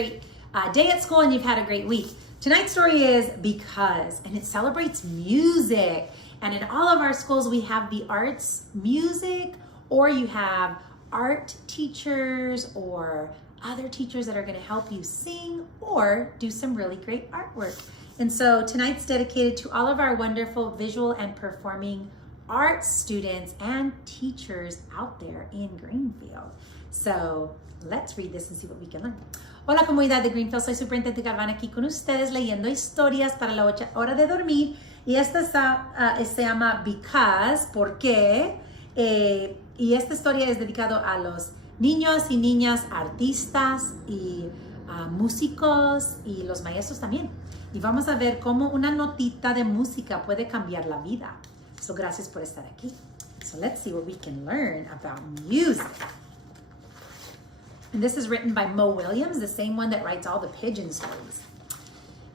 great day at school and you've had a great week. Tonight's story is Because, and it celebrates music. And in all of our schools, we have the arts music, or you have art teachers or other teachers that are going to help you sing or do some really great artwork. And so tonight's dedicated to all of our wonderful visual and performing arts students and teachers out there in Greenfield. So let's read this and see what we can learn. Hola comunidad de Greenfield, soy Superintendent Galvan aquí con ustedes leyendo historias para la hora de dormir. Y esta se llama Because, ¿por qué? Y esta historia es dedicado a los niños y niñas artistas y músicos y los maestros también. Y vamos a ver cómo una notita de música puede cambiar la vida. So gracias por estar aquí. So let's see what we can learn about music. And this is written by Mo Williams, the same one that writes all the pigeon stories.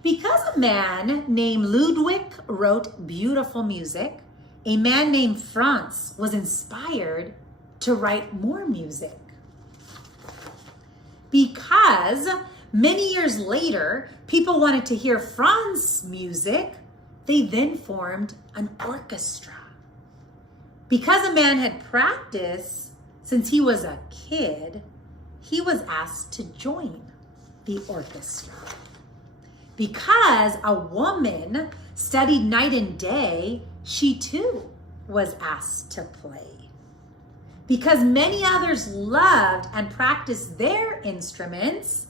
Because a man named Ludwig wrote beautiful music, a man named Franz was inspired to write more music. Because many years later, people wanted to hear Franz's music, they then formed an orchestra. Because a man had practiced since he was a kid, he was asked to join the orchestra. Because a woman studied night and day, she too was asked to play. Because many others loved and practiced their instruments,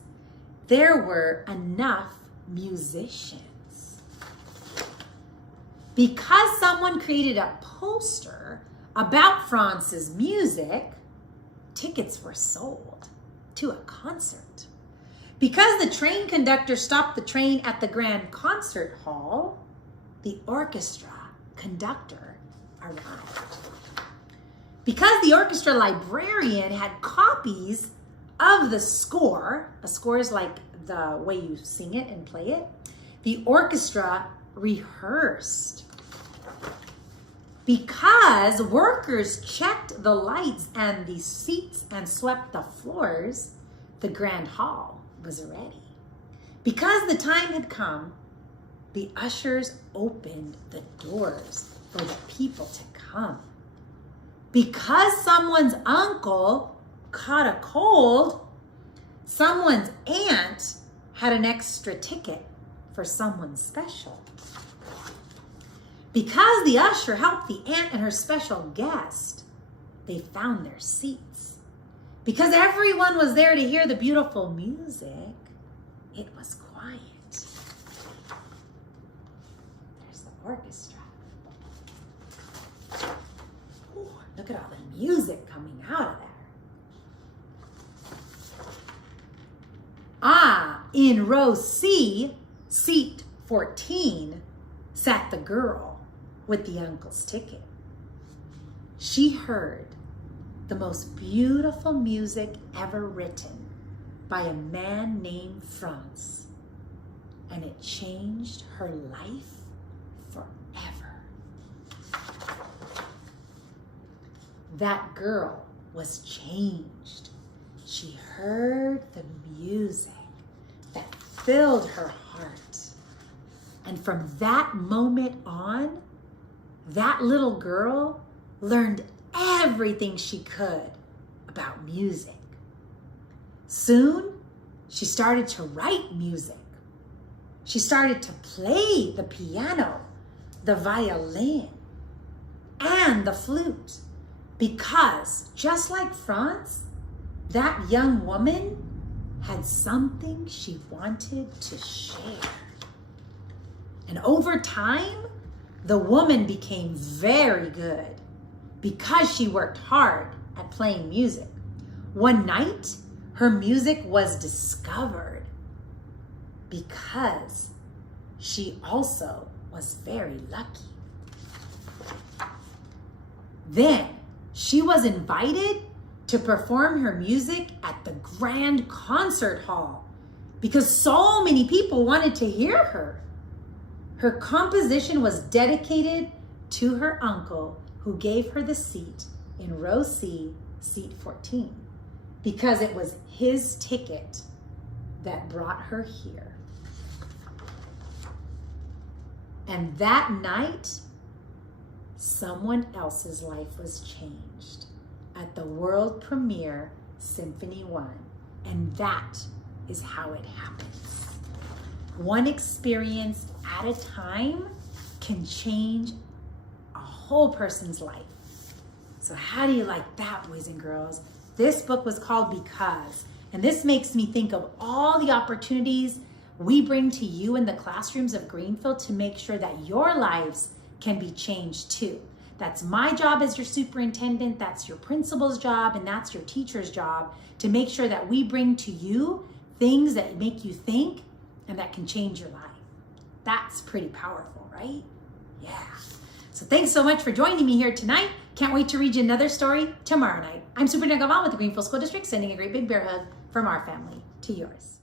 there were enough musicians. Because someone created a poster about Franz's music, tickets were sold to a concert. Because the train conductor stopped the train at the Grand Concert Hall, the orchestra conductor arrived. Because the orchestra librarian had copies of the score, a score is like the way you sing it and play it, the orchestra rehearsed. Because workers checked the lights and the seats and swept the floors, the grand hall was ready. Because the time had come, the ushers opened the doors for the people to come. Because someone's uncle caught a cold, someone's aunt had an extra ticket for someone special. Because the usher helped the aunt and her special guest, they found their seats. Because everyone was there to hear the beautiful music, it was quiet. There's the orchestra. Ooh, look at all the music coming out of there. In row C, seat 14, sat the girl with the uncle's ticket. She heard the most beautiful music ever written by a man named Franz, and it changed her life forever. That girl was changed. She heard the music that filled her heart. And from that moment on, that little girl learned everything she could about music. Soon, she started to write music. She started to play the piano, the violin, and the flute. Because just like Franz, that young woman had something she wanted to share. And over time, the woman became very good because she worked hard at playing music. One night, her music was discovered because she also was very lucky. Then she was invited to perform her music at the Grand Concert Hall because so many people wanted to hear her. Her composition was dedicated to her uncle, who gave her the seat in row C, seat 14, because it was his ticket that brought her here. And that night, someone else's life was changed at the world premiere Symphony 1. And that is how it happens. One experience at a time can change a whole person's life. So how do you like that, boys and girls? This book was called Because, and this makes me think of all the opportunities we bring to you in the classrooms of Greenfield to make sure that your lives can be changed too. That's my job as your superintendent, that's your principal's job, and that's your teacher's job to make sure that we bring to you things that make you think and that can change your life. That's pretty powerful, right? Yeah. So thanks so much for joining me here tonight. Can't wait to read you another story tomorrow night. I'm Superintendent Galvan with the Greenfield School District, sending a great big bear hug from our family to yours.